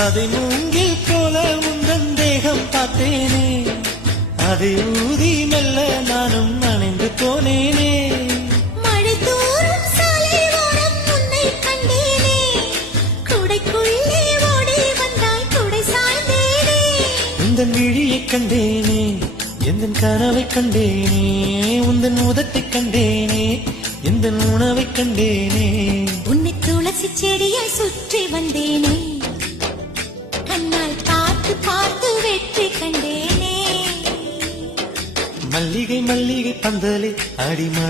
சதை மூங்கில் போல உந்தன் தேகம் பார்த்தேனே, அதை ஊதி மெல்ல நானும் நனைந்து போனேனே. மழை தூரும் சாலை ஓரம் உன்னை கண்டேனே, குடைக்குள்ளே ஓடி வந்தாய் குடை சாய்ந்தேனே. உந்தன் விழியைக் கண்டேனே, எந்தன் கனவைக் கண்டேனே, உந்தன் உதட்டைக் கண்டேனே, எந்தன் உணவைக் கண்டேனே. உன்னை துளசி செடியாய் சுற்றி வந்தேனே, கண்ணால் பார்த்து பார்த்து வெற்றி கண்டேனே. மல்லிகை மல்லிகை பந்தலே அடிமா